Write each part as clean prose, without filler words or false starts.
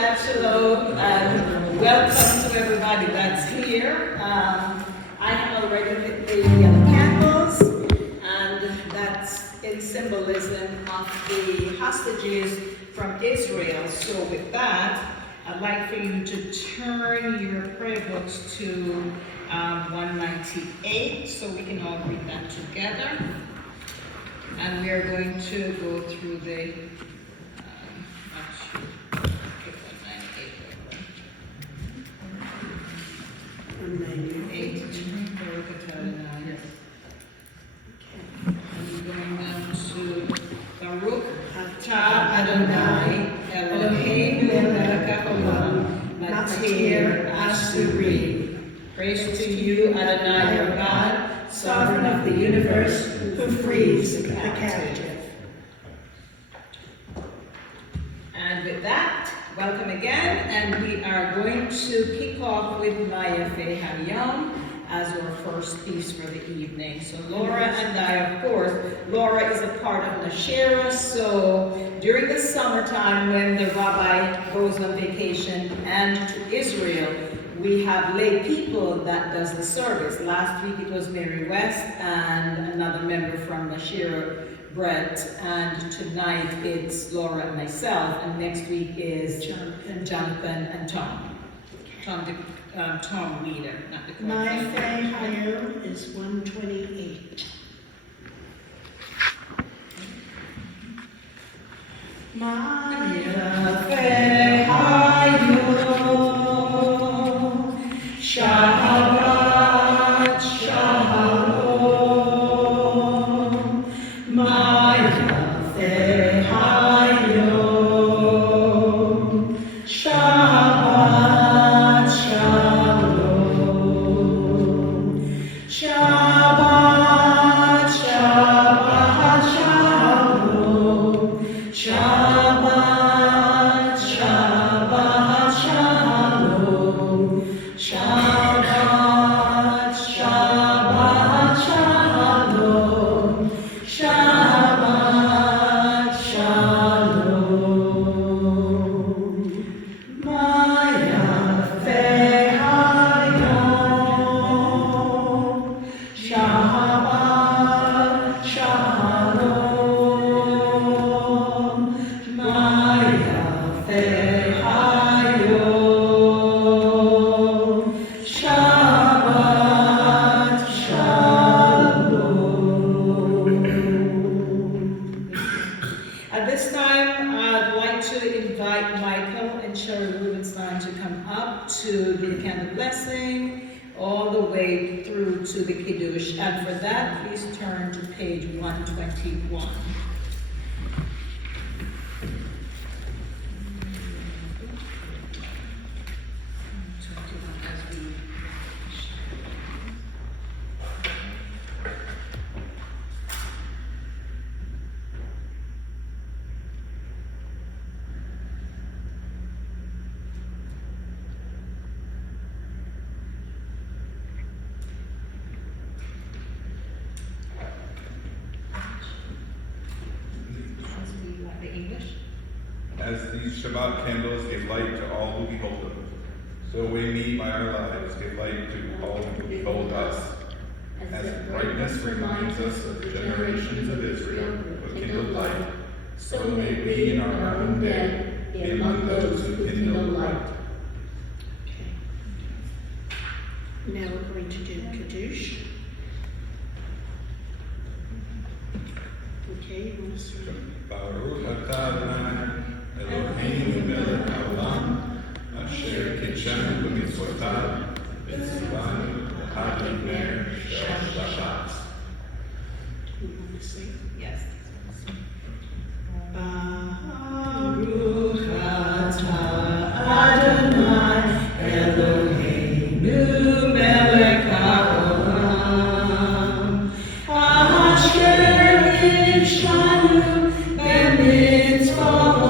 Shabbat Shalom, and welcome to everybody that's here. I have already lit the candles, and that's in symbolism of the hostages from Israel. So with that, I'd like for you to turn your prayer books to 198, so we can all read that together. And we are going to go through the I'm going down to Baruch Atah Adonai Eloheinu melech haolam matir asuri. Praise to you, Adonai, our God, sovereign of the universe, who frees the captive. And with that, welcome again, and we are going to kick off with Mayafe Hayom as our first piece for the evening. So Laura and I, of course, Laura is a part of Nashira, so during the summertime when the rabbi goes on vacation and to Israel, we have lay people that does the service. Last week it was Mary West and another member from Nashira, Brett, and tonight it's Laura and myself, and next week is Jonathan and Tom. Tom Weeder, not the My Hayom is 128. My Hayom, Shabbat Shalom. My Hayom, Shabbat Shalom. Shabbat, Shabbat Shalom. Shabbat, Shabbat Shalom. Shabbat, Shabbat Shalom. Shabbat Shalom. Mayafe Hayom, Shabbat Shalom. Mayafe Hayom, Shabbat Shalom. At this time, I'd like to invite Michael and Sherry Rubenstein to come up to the candle blessing all the way through to the Kiddush. And for that, please turn to page 121. The English. As these Shabbat candles give light to all who behold them, so we by our lives give light to all who behold us. As brightness reminds us of the generations of Israel who kindled light, so may we in our own day be among those who kindle light. Now we're going to do Kiddush. Okay, you want to start? Baruch atah Adonai Eloheinu melech haolam asher kitshanu b'mitzvotav v'tzivanu l'hadlimer shel Shabbat. You want to sing? Yes. Baruch atah Adonai Eloheinu melech haolam asher kitshanu b'mitzvotav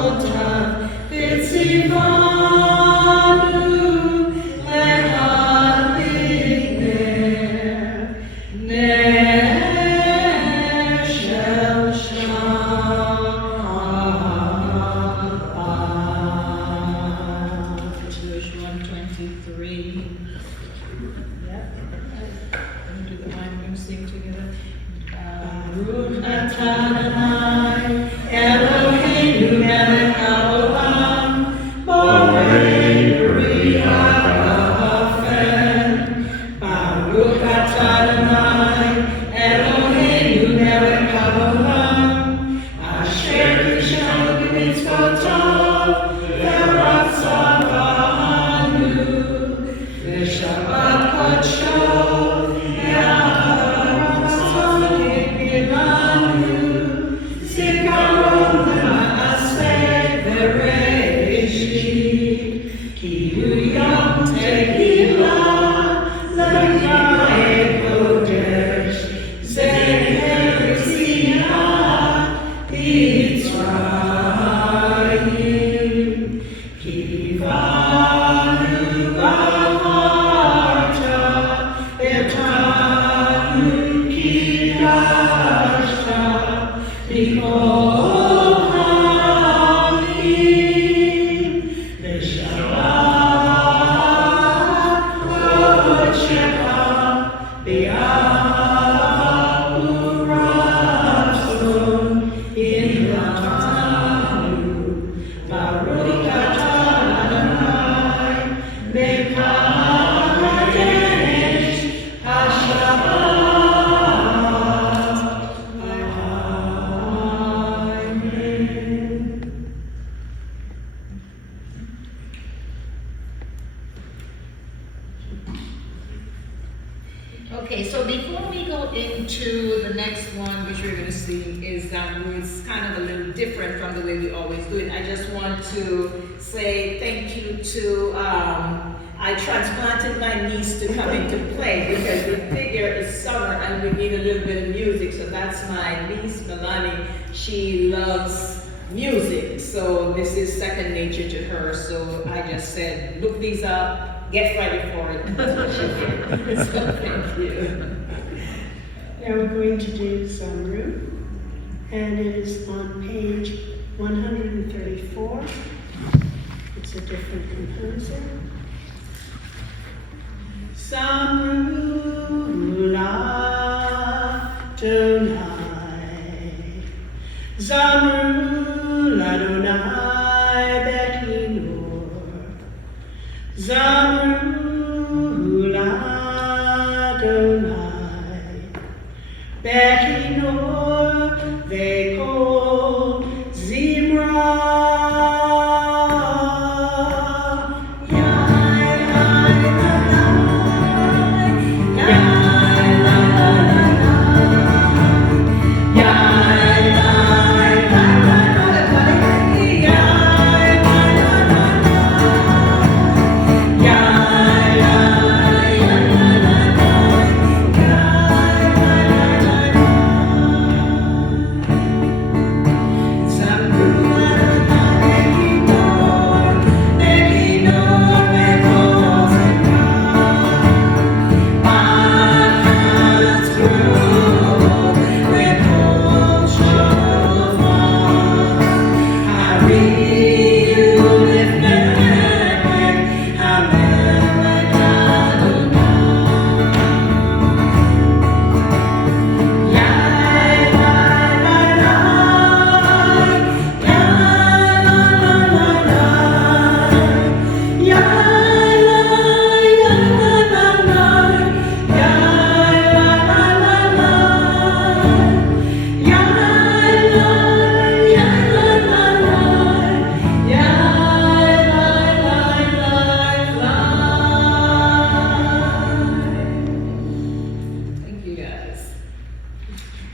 Okay, so before we go into the next one, which we're gonna see is it's kind of a little different from the way we always do it. I just want to say thank you to, I transplanted my niece to come into play because we figure it's summer and we need a little bit of music. So that's my niece, Melanie. She loves music, so this is second nature to her. So I just said, look these up, get ready for it. That's what she did. So thank you. Now we're going to do Zamru, and it is on page 134. It's a different composer. Zamru la Donai, Zamru la Donai Bekinor, Zamru la Donai Bekinor Vekol Zimra.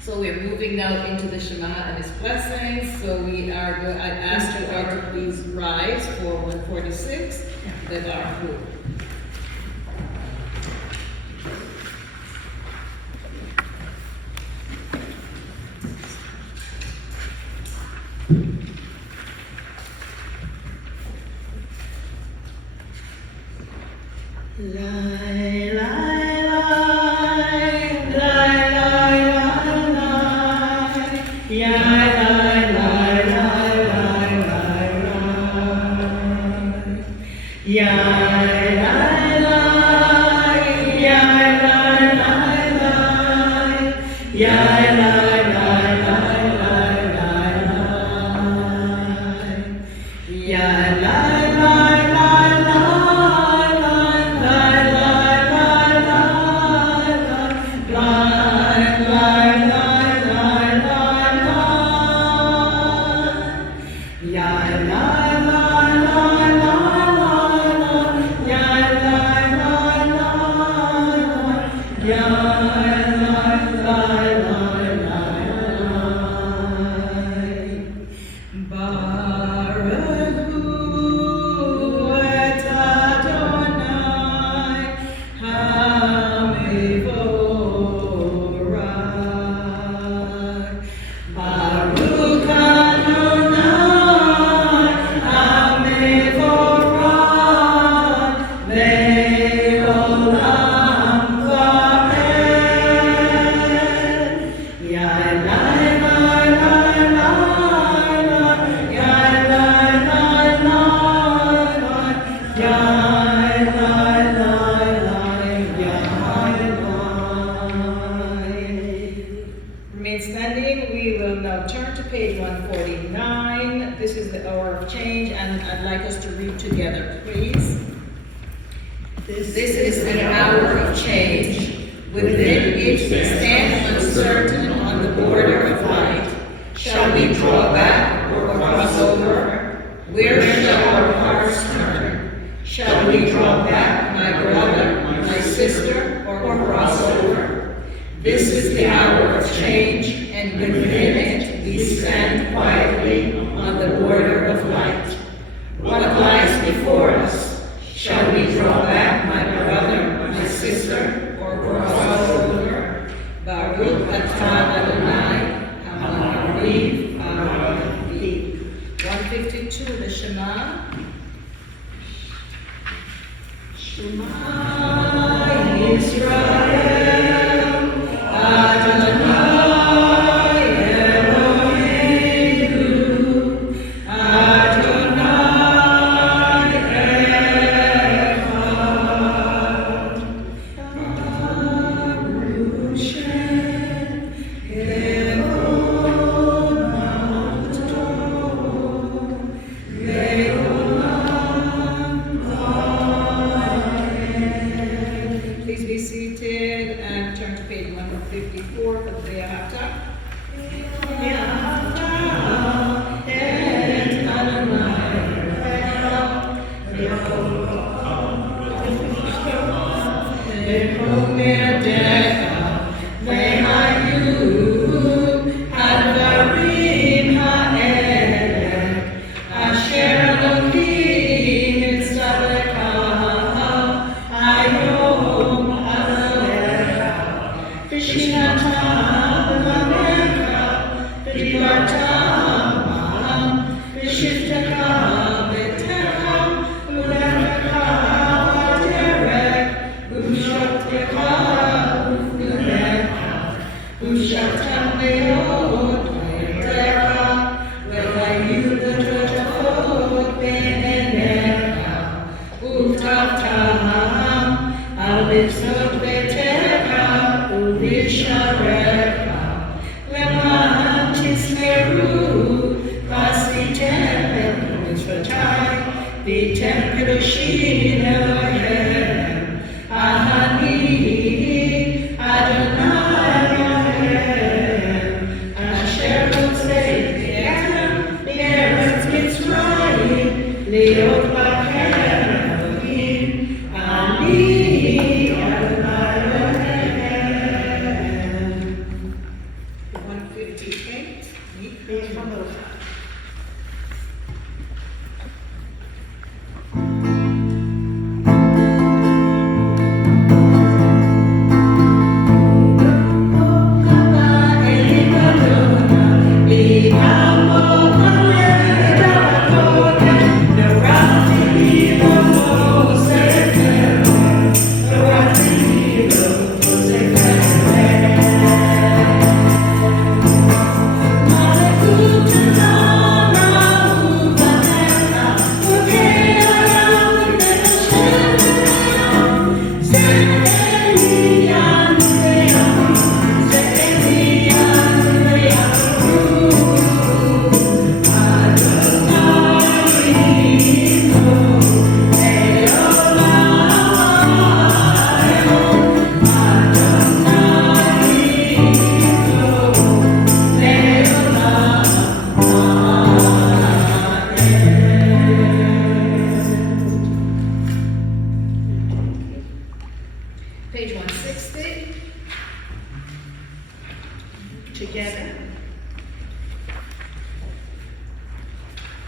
So we're moving now into the Shema and its blessings. So we are going, I asked you all to please rise for 146, the Baruch. Lai, lai, lai, lai, lai, lai, ya, lai, lai, lai, lai, lai, lai. Ya, lai, lai, ya, lai, lai, lai, ya, lai, lai, lai, lai, lai, lai. Ya, lai, lai, lai, lai. together, please. This is an hour of change. Within it we stand uncertain on the border of light. Shall we draw back or cross over? Where shall our hearts turn? Shall we draw back, my brother, my sister, or cross over? This is the hour of change, and within it we stand quietly on the border of light. What lies before us? Shall we draw back, my brother, my sister, or cross over? Baruch atah Adonai, ha'mariv ha'aravi. 152, the Shema. Shema Yisrael, Adonai Eloheinu, Adonai Echad, Baruch Shem Kevod Malto, Le'olam Amen. Please be seated and turn to page 154 for the Be'ahata. Page 160. Together.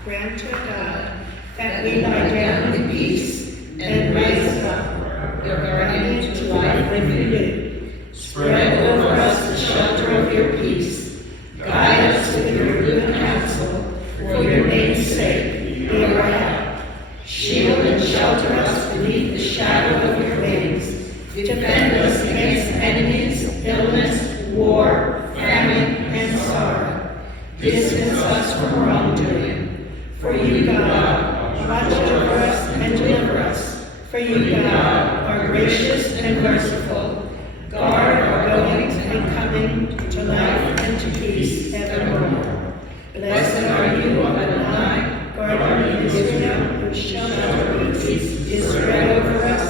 Grant, O God, that we lie down in peace and rise up, your guardian to life renewed. Spread over us the shelter of your peace. Guide us with your good counsel. For your name's sake, hear our help. Shield and shelter us beneath the shadow of your wings. Defend us against enemies, illness, war, famine, and sorrow. Distance us from wrongdoing. For you, God, watch over us and deliver us. For you, God, are gracious and merciful. Guard our goings and coming to life and to peace evermore. Blessed are you, Adonai, guardian of Israel, Shabbat peace is spread over us,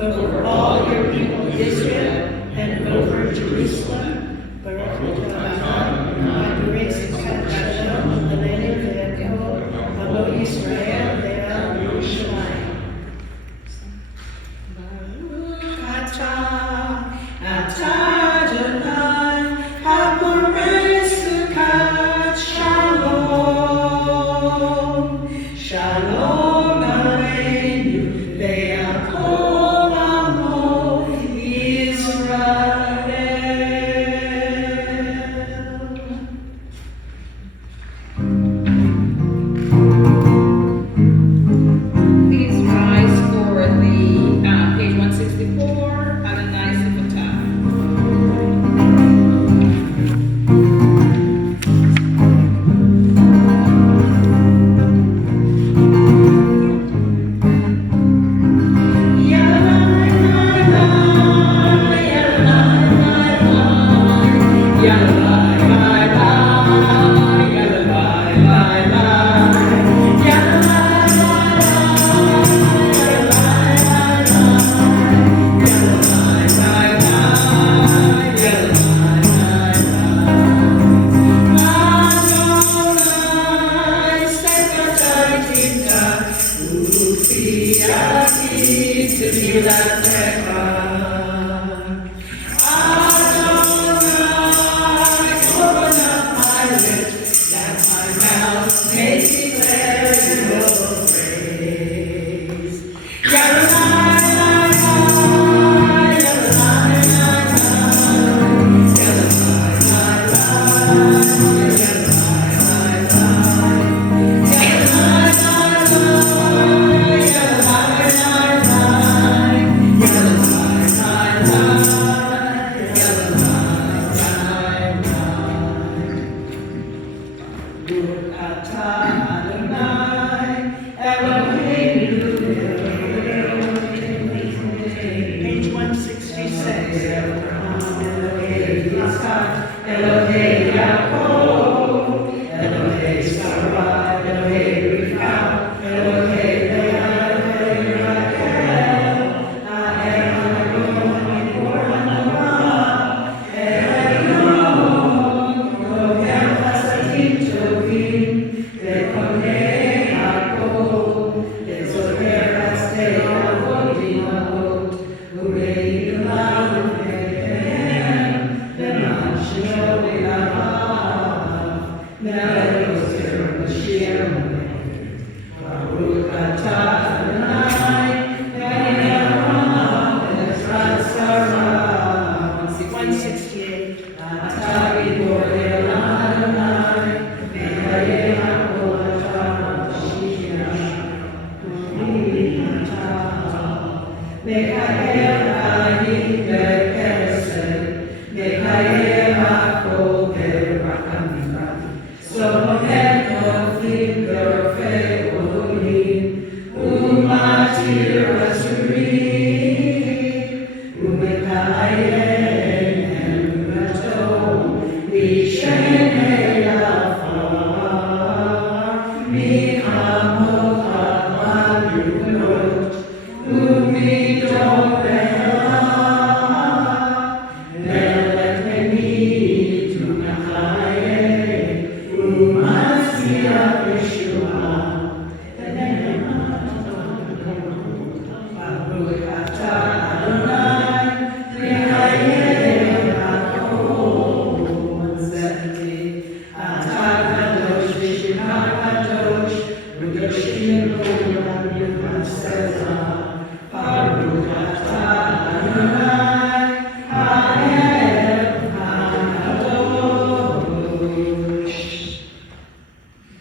over all your people Israel, and over Jerusalem. Baruch atah, grace and shalom, Aleinu v'yakov, Amo Yisrael ve'al Yerushalayim. Baruch atah, atah Adonai, haporei sukat shalom, shalom aleinu ve'al kol amo Yisrael. Please rise for the page 164, Adonai Sifotah. Page 166.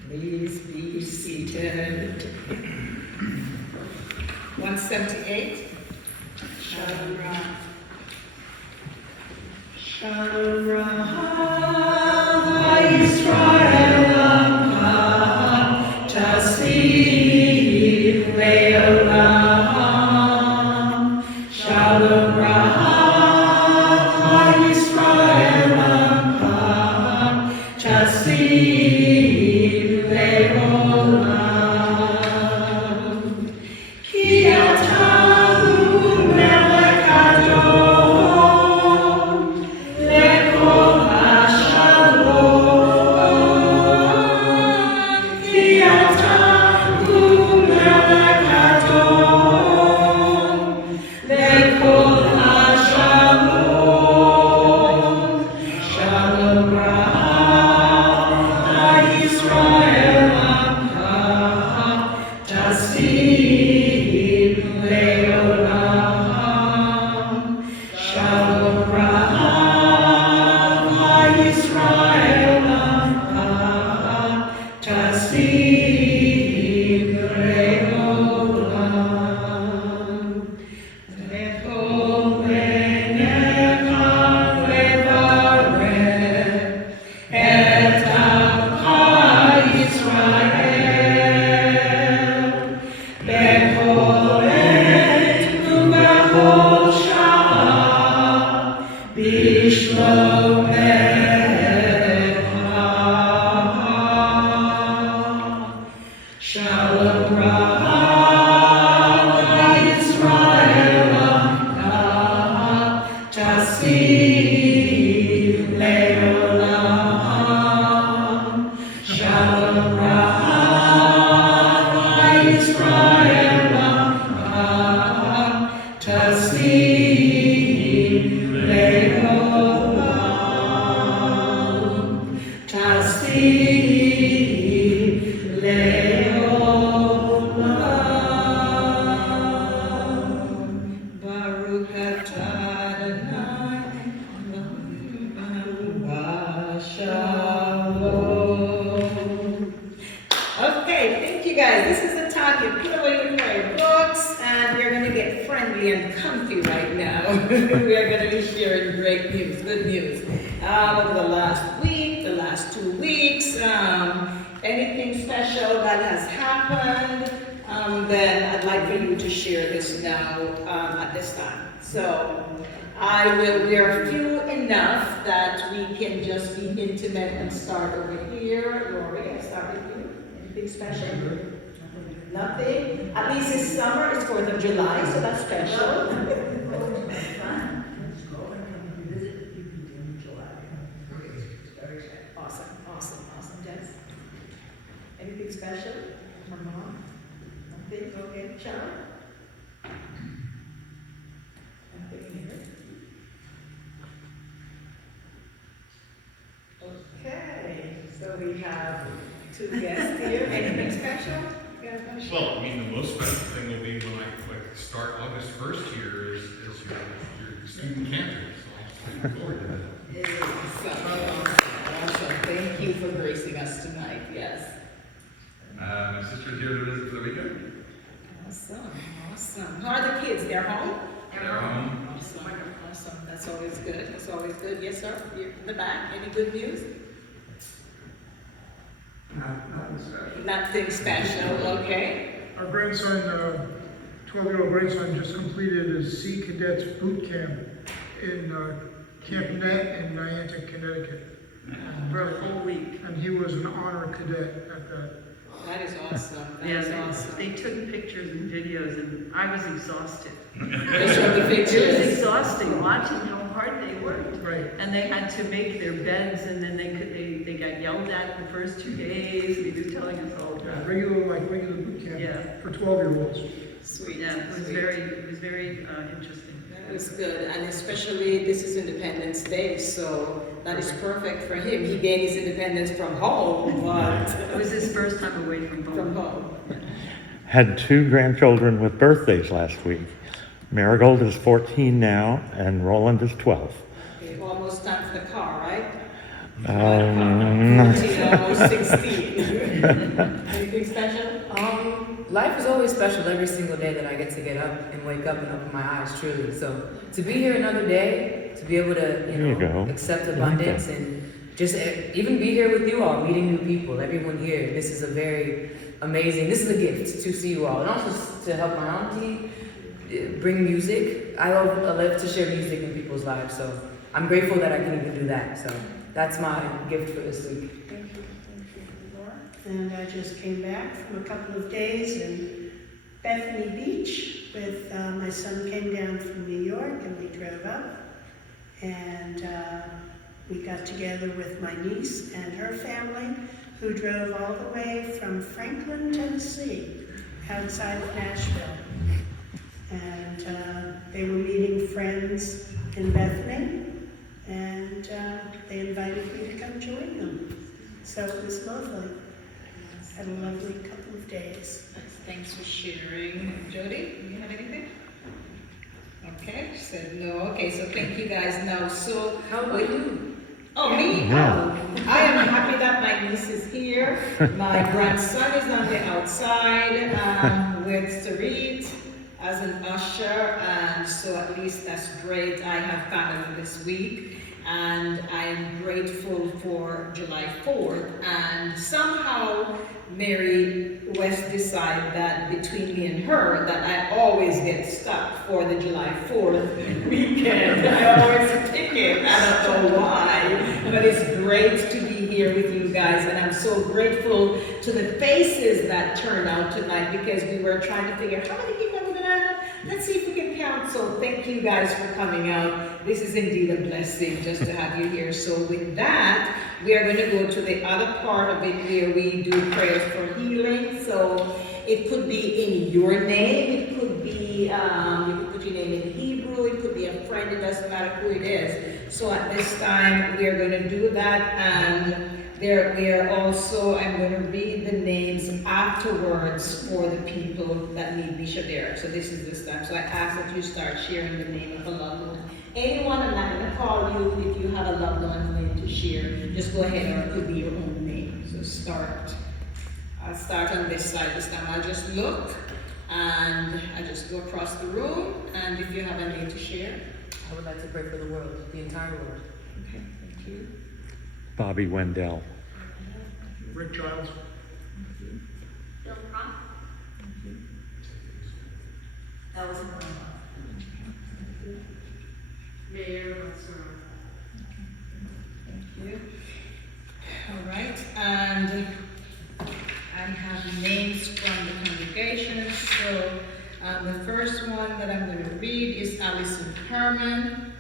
Please be seated. 178. Shalom Ra. Shalom Ra. Yisrael Amcha, Tasib Le'olam. Shalom Ra. Yisrael Amcha, Tasib Le'olam. quietly and comfy right now. We are going to be sharing great news, good news. Over the last week, the last 2 weeks, anything special that has happened, then I'd like for you to share this now at this time. So we are few enough that we can just be intimate and start over here. Lori, I start with you. Anything special? Nothing? At least it's summer, it's 4th of July, so that's special. Awesome, Jess. Anything special? From mom? Nothing? Okay, Sharon? Nothing here. Okay, so we have 2 guests here. Anything special? Well, I mean, the most special thing will be when I start August 1st here is your student camping, so I'm just looking forward to that. Awesome. Thank you for gracing us tonight, yes. My sister's here to visit for the weekend. Awesome. How are the kids? They're home? They're home. Awesome. That's always good. Yes, sir. You're in the back. Any good news? Nothing special. Okay. Our grandson, 12-year-old grandson, just completed his Sea Cadets boot camp in Camp Net in Niantic, Connecticut. For a whole week. And he was an honor cadet at that. That is awesome. They took pictures and videos, and I was exhausted. They showed the It was pictures. exhausting watching how hard they worked. Right. And they had to make their beds, and then they got yelled at the first 2 days. He was telling us all about it. Regular boot camp Yeah. for 12-year-olds. Sweet. Yeah, it was sweet. very interesting. That was good, and especially this is Independence Day, so that is perfect for him. He gained his independence from home, but It was his first time away from from home. home. Had 2 grandchildren with birthdays last week. Marigold is 14 now, and Roland is 12. Okay, almost time for the car, right? 14, almost 16. Anything special? Life is always special every single day that I get to get up and wake up and open my eyes, truly. So to be here another day, to be able to, There you go. accept abundance and just even be here with you all, meeting new people, everyone here. This is a very amazing, this is a gift to see you all. And also to help my auntie bring music. I love to share music in people's lives, so I'm grateful that I can even do that. So that's my gift for this week. Thank you, Laura. And I just came back from a couple of days in Bethany Beach with, my son came down from New York and we drove up. And we got together with my niece and her family, who drove all the way from Franklin, Tennessee, outside of Nashville. And they were meeting friends in Bethany, and they invited me to come join them. So it was lovely. Had a lovely couple of days. Thanks for sharing. Jody, do you have anything? Okay, she said no. Okay, so thank you guys. Now, so How about you? Oh, me? Yeah. Oh, I am happy that my niece is here. My grandson is on the outside with Sarit as an usher, and so at least that's great. I have family this week, and I am grateful for July 4th. And somehow Mary West decided that between me and her, that I always get stuck for the July 4th weekend. I always pick it. I don't know why, but it's great to be here with you guys, and I'm so grateful to the faces that turned out tonight, because we were trying to figure out how many people we're gonna have. Let's see if we can count. So thank you guys for coming out. This is indeed a blessing just to have you here. So with that, we are going to go to the other part of it where we do prayers for healing. So it could be in your name. It could be, you could put your name in Hebrew. It could be a friend. It doesn't matter who it is. So at this time, we are going to do that. And we are also, I'm going to read the names afterwards for the people that need Bishop Eric. So this is this time. So I ask that you start sharing the name of a loved one. Anyone, I'm not going to call you. If you have a loved one's name to share, just go ahead, or it could be your own name. So start. I'll start on this side this time. I'll just look, and I just go across the room, and if you have any to share. I would like to pray for the world, the entire world. Okay, thank you. Bobby Wendell. Rick Giles. Mayor, Thank you. All right, and I have names from the congregation. So the first one that I'm going to read is Alison Herman,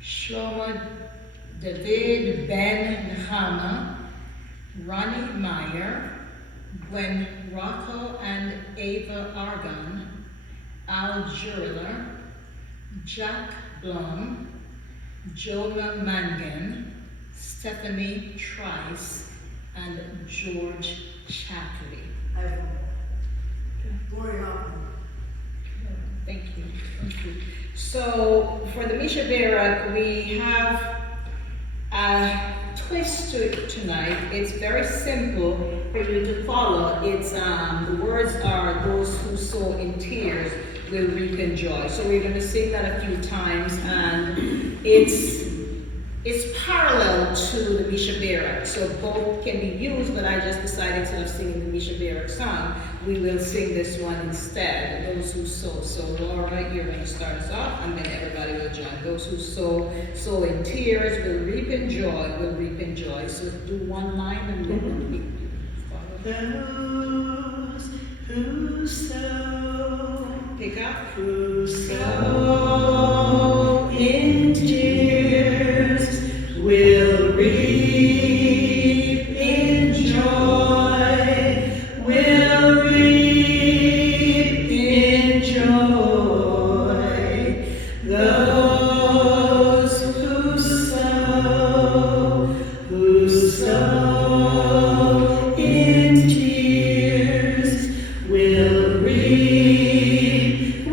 Shlomo David Ben Nahama, Ronnie Meyer, Gwen Rocco and Ava Argon, Al Jurler, Jack Blum, Jonah Mangan, Stephanie Trice, and George Shapley. Thank you. Thank you. So for the Misha Bera, we have a twist to it tonight. It's very simple for you to follow. It's the words are, "Those who sow in tears will reap in joy." So we're going to sing that a few times, and it's parallel to the Misha Barak. So both can be used, but I just decided instead of singing the Misha Barak song, we will sing this one instead. Those who sow. So Laura, you're going to start us off, and then everybody will join. Those who sow in tears will reap in joy, will reap in joy. So do one line and then we follow. those who sow, Pick up. who sow in tears will reap in joy, will reap in joy. Those who sow in tears will reap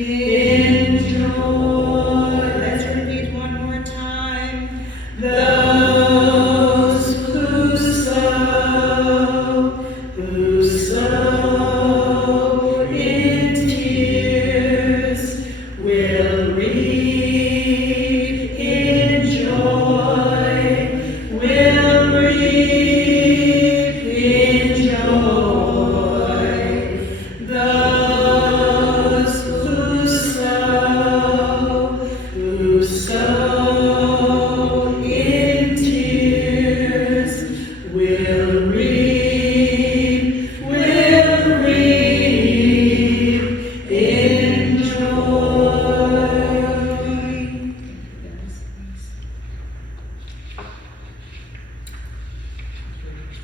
in joy. Let's repeat one more time. Those who sow in tears will reap in joy, will reap in joy. Those who sow in tears will reap in joy.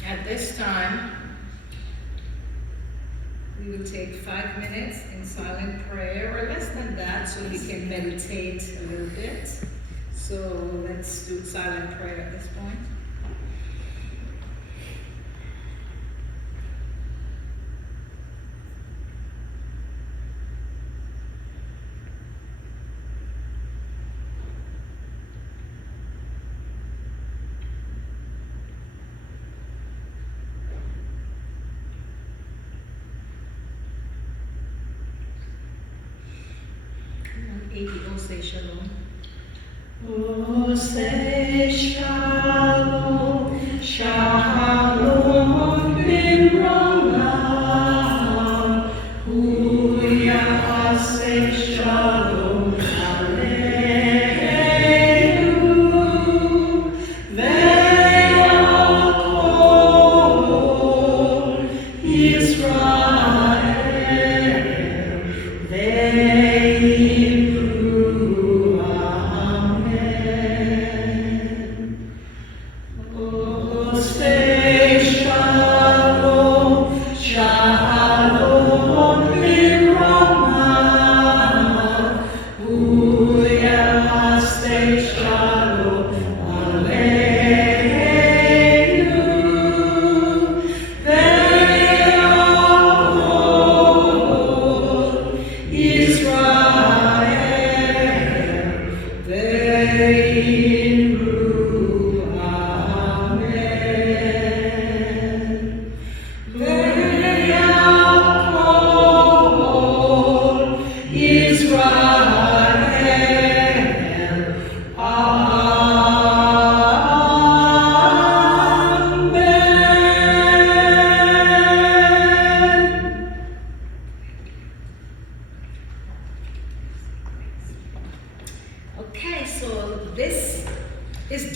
At this time, we will take 5 minutes in silent prayer, or less than that, so we can meditate a little bit. So let's do silent prayer at this point. Oh, say shalom. Oh, say shalom, shalom bimrolam. Huya say shalom aleinu. Ve'akol Yisrael ve'imru. Amen.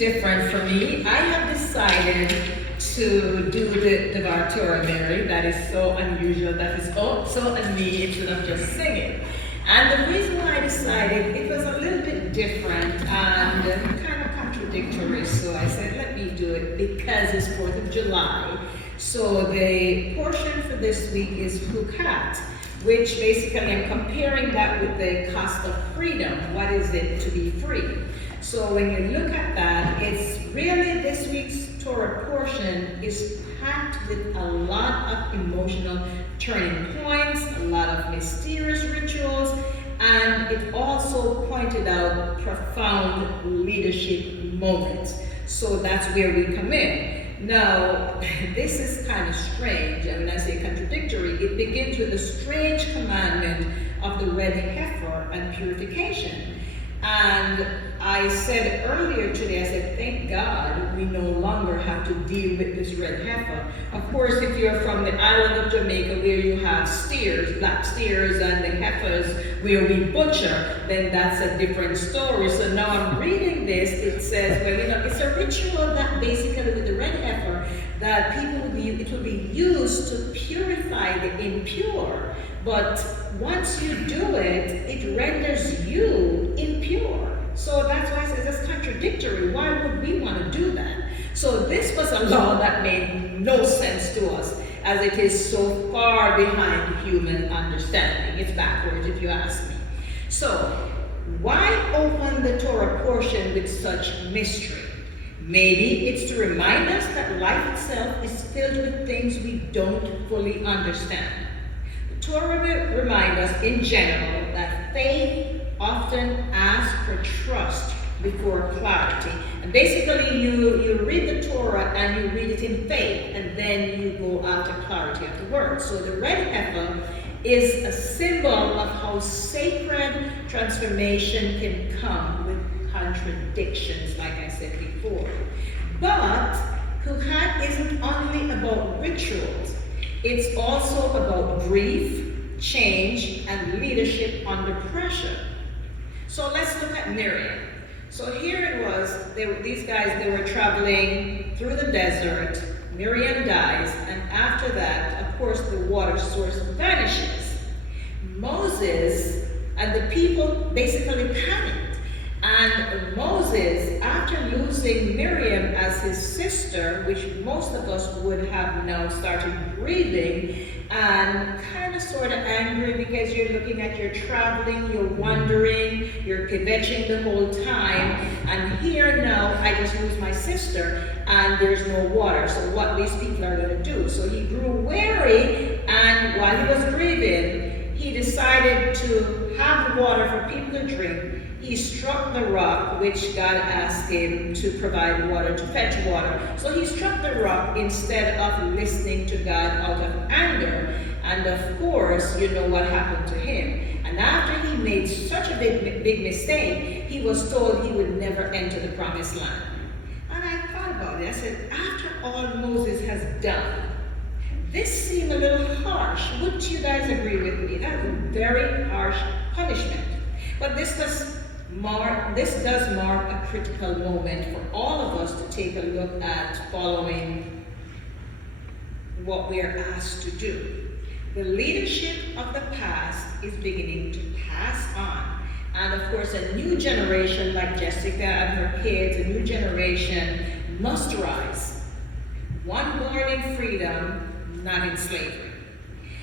different for me. I have decided to do the Devar Torah Mary. That is so unusual. That is so me instead of just singing. And the reason why I decided, it was a little bit different and kind of contradictory. So I said, let me do it because it's 4th of July. So the portion for this week is Hukat, which basically I'm comparing that with the cost of freedom. What is it to be free? So when you look at that, it's really this week's Torah portion is packed with a lot of emotional turning points, a lot of mysterious rituals, and it also pointed out profound leadership moments. So that's where we come in. Now, this is kind of strange, and when I say contradictory, it begins with the strange commandment of the red heifer and purification. And I said earlier today, I said, thank God we no longer have to deal with this red heifer. Of course, if you're from the island of Jamaica where you have steers, black steers, and the heifers where we butcher, then that's a different story. So now I'm reading this, it says, well, you know, it's a ritual that basically with the red heifer, that it will be used to purify the impure. But once you do it, it renders you impure. So that's why I said it's contradictory. Why would we want to do that? So this was a law that made no sense to us, as it is so far behind human understanding. It's backwards, if you ask me. So why open the Torah portion with such mystery? Maybe it's to remind us that life itself is filled with things we don't fully understand. Torah reminds us in general that faith often asks for trust before clarity. And basically you read the Torah and you read it in faith, and then you go after clarity of the word. So the red heifer is a symbol of how sacred transformation can come with contradictions, like I said before. But Hukat isn't only about rituals. It's also about grief, change, and leadership under pressure. So let's look at Miriam. So here it was, these guys, they were traveling through the desert. Miriam dies, and after that, of course, the water source vanishes. Moses and the people basically panicked. And Moses, after losing Miriam as his sister, which most of us would have now started grieving, and kind of sort of angry because you're looking at your traveling, you're wandering, you're kvetching the whole time, and here now I just lose my sister and there's no water. So what these people are going to do? So he grew weary, and while he was grieving, he decided to have water for people to drink. He struck the rock, which God asked him to provide water, to fetch water. So he struck the rock instead of listening to God out of anger. And of course, you know what happened to him. And after he made such a big mistake, he was told he would never enter the promised land. And I thought about it. I said, after all Moses has done, this seemed a little harsh. Wouldn't you guys agree with me? That's a very harsh punishment. But this does mark a critical moment for all of us to take a look at following what we are asked to do. The leadership of the past is beginning to pass on. And of course, a new generation like Jessica and her kids, a new generation must rise. One born in freedom, not in slavery.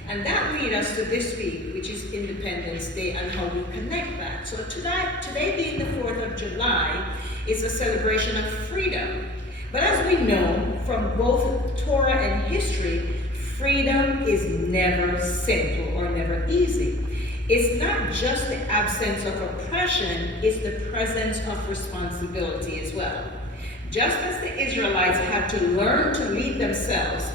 And that leads us to this week, which is Independence Day, and how we connect that. So today being the 4th of July, is a celebration of freedom. But as we know from both Torah and history, freedom is never simple or never easy. It's not just the absence of oppression, it's the presence of responsibility as well. Just as the Israelites had to learn to lead themselves,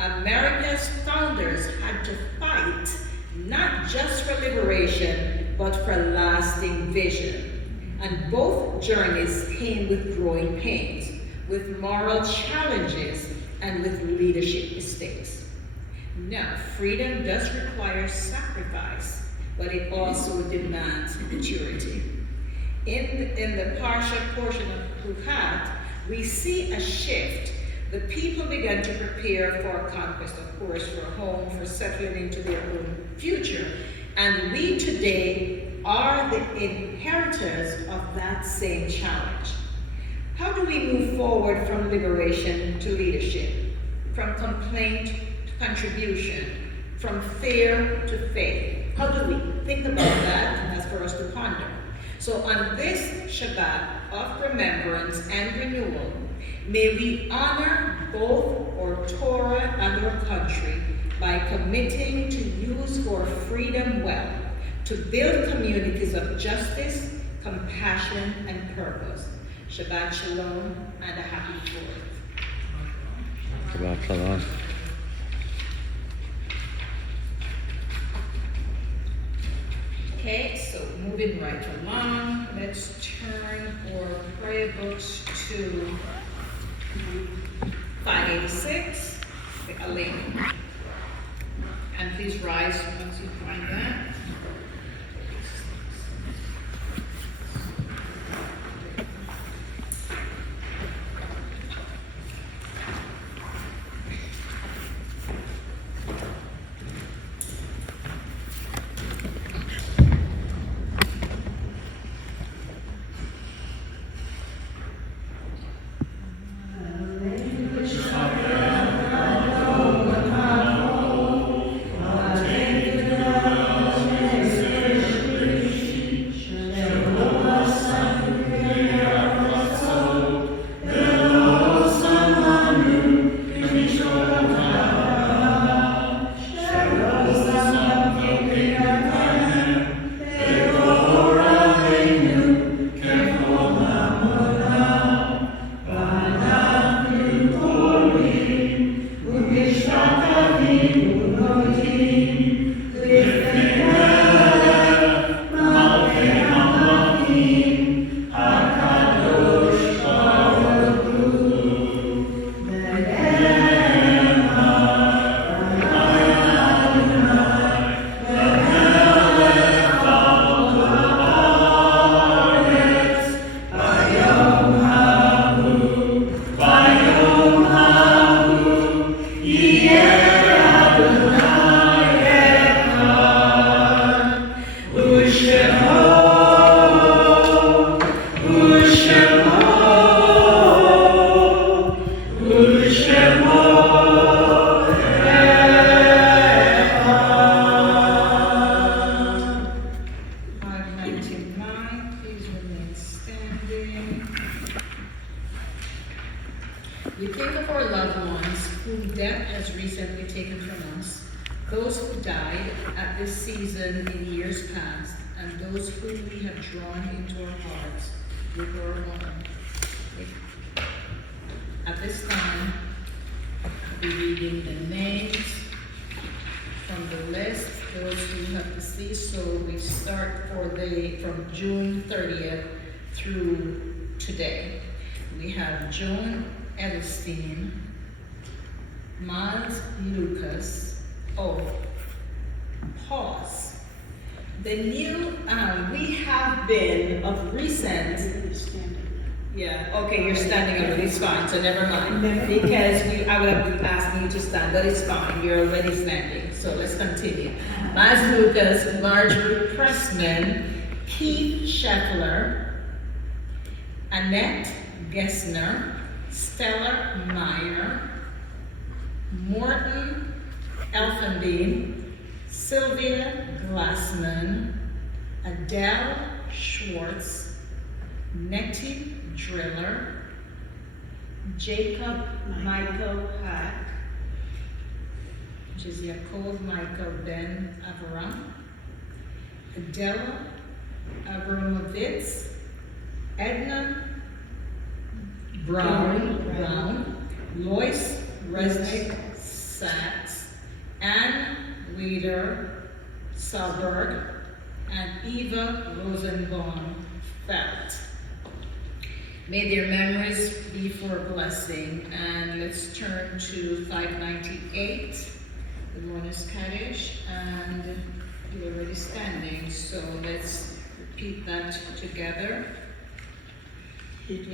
America's founders had to fight not just for liberation, but for lasting vision. And both journeys came with growing pains, with moral challenges, and with leadership mistakes. Now, freedom does require sacrifice, but it also demands maturity. In the Parsha portion of Puhat, we see a shift. The people began to prepare for conquest, of course, for a home, for settling into their own future. And we today are the inheritors of that same challenge. How do we move forward from liberation to leadership? From complaint to contribution? From fear to faith? How do we think about that? That's for us to ponder. So on this Shabbat of remembrance and renewal, may we honor both our Torah and our country by committing to use our freedom well, to build communities of justice, compassion, and purpose. Shabbat Shalom and a happy 4th. Shabbat Shalom. Okay, so moving right along, let's turn our prayer books to 586, the Elaine. And please rise once you find that. We think of our loved ones whom death has recently taken from us, those who died at this season in years past, and those whom we have drawn into our hearts with our own. At this time, I'll be reading the names from the list, those who have deceased. So we start from June 30th through today. We have Joan Edelstein, Miles Lucas. Pause. The new, we have been of recent. Yeah, okay, you're standing already, it's fine, so never mind. Because I would have been asking you to stand, but it's fine, you're already standing, so let's continue. Miles Lucas, Marjorie Pressman, Keith Scheffler, Annette Gessner, Stella Meyer, Morton Elfenbein, Sylvia Glassman, Adele Schwartz, Nettie Driller, Jacob Michael Hack, which is Yaakov Michael Ben Avram, Adela Abramovitz, Edna Brown, Lois Resnick Sachs, Anne Weider Salberg, and Eva Rosenbaum Felt. May their memories be for a blessing. And let's turn to 598, the Monas Kaddish, and you're already standing, so let's repeat repeat that together. Please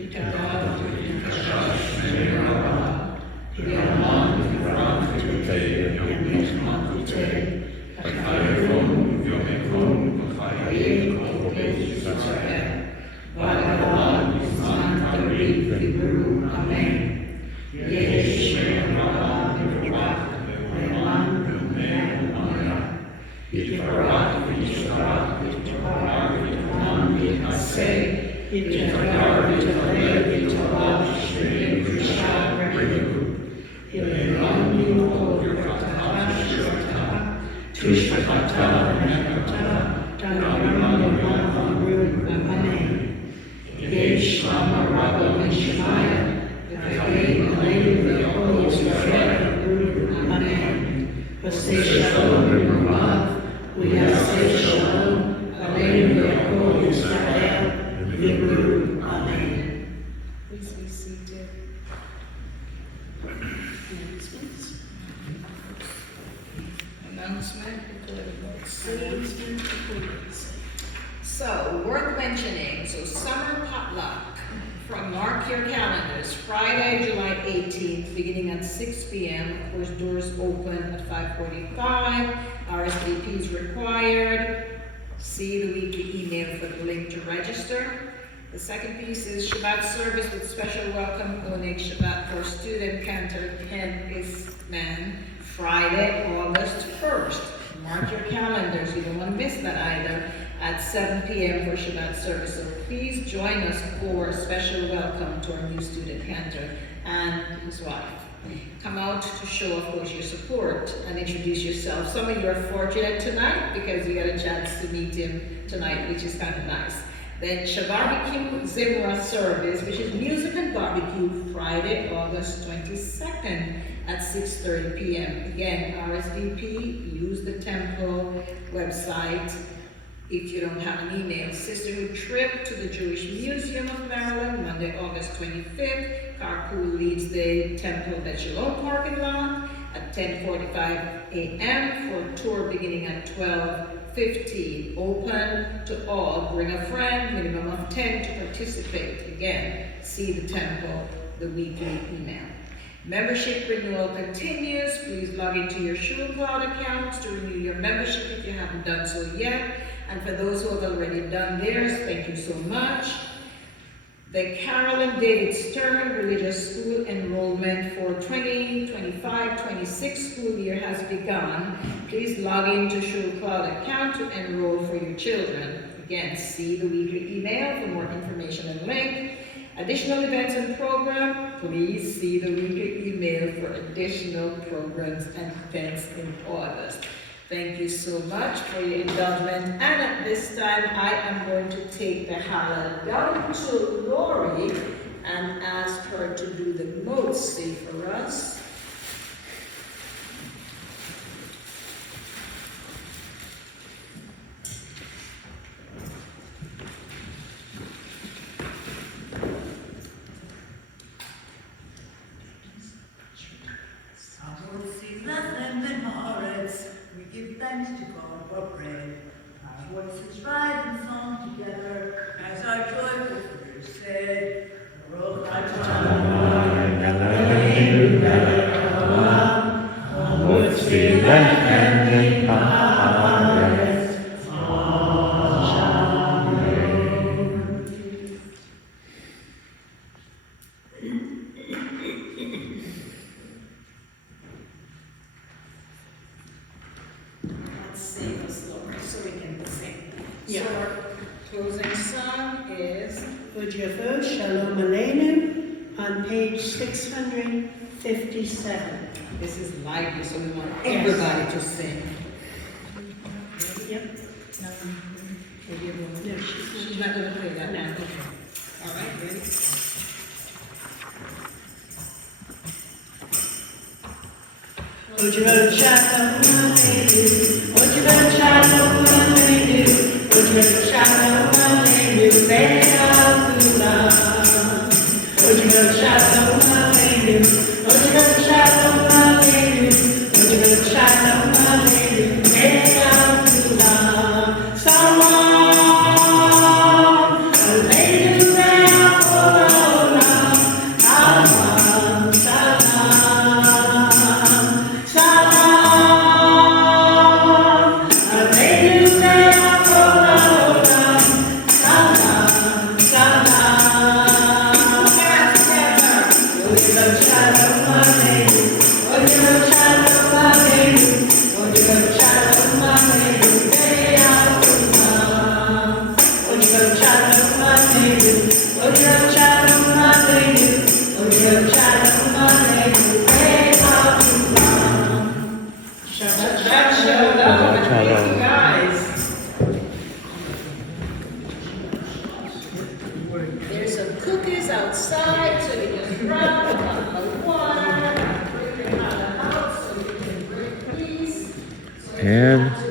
be seated. Announcement. So, worth mentioning, so summer potluck from mark your calendars, Friday, July 18th, beginning at 6 p.m. Of course, doors open at 5:45. RSVP is required. See the weekly email for the link to register. The second piece is Shabbat Service with special welcome owning Shabbat for student cantor Ken Isman, Friday, August 1st. Mark your calendars, you don't want to miss that either, at 7 p.m. for Shabbat Service. So please join us for a special welcome to our new student cantor and his wife. Come out to show, of course, your support and introduce yourself. Some of you are fortunate tonight because you got a chance to meet him tonight, which is kind of nice. Then Shabbat Zimra service, which is music and barbecue, Friday, August 22nd at 6:30 p.m. Again, RSVP, use the temple website. If you don't have an email, sisterhood trip to the Jewish Museum of Maryland, Monday, August 25th. Carpool leaves the temple at Shalom parking lot at 10:45 a.m. for a tour beginning at 12:15. Open to all. Bring a friend, minimum of 10 to participate. Again, see the temple, the weekly email. Membership renewal continues. Please log into your Shul Cloud accounts to renew your membership if you haven't done so yet. And for those who have already done theirs, thank you so much. The Carolyn David Stern Religious School enrollment for 2025-26 school year has begun. Please log into Shul Cloud account to enroll for your children. Again, see the weekly email for more information and link. Additional events and program, please see the weekly email for additional programs and events in August. Thank you so much for your indulgence. And at this time, I am going to take the Hallel down to Lori and ask her to do the Motzi for us. We give thanks to God for bread. Our voices rise in song together as our joyful prayers said, Baruch atah Eloheinu melech haolam, hamotzi lechem min haaretz. So our closing song is Ujavo Shalom Aleinu on page 657. This is lively, so we want everybody to sing. Yep. No, she's not going to play that now. Okay. All right, ready? Ujavo Shalom Aleinu, Ujavo Shalom Aleinu, Ujavo Shalom Aleinu, Ve'al Kulam. Ujavo Shalom Aleinu, Ujavo Shalom Aleinu, Ujavo Shalom Aleinu, Ve'al Kulam. Shalom. everybody. There's some cookies outside, so you just grab a cup of water, bring them out of the house so you can drink peace. And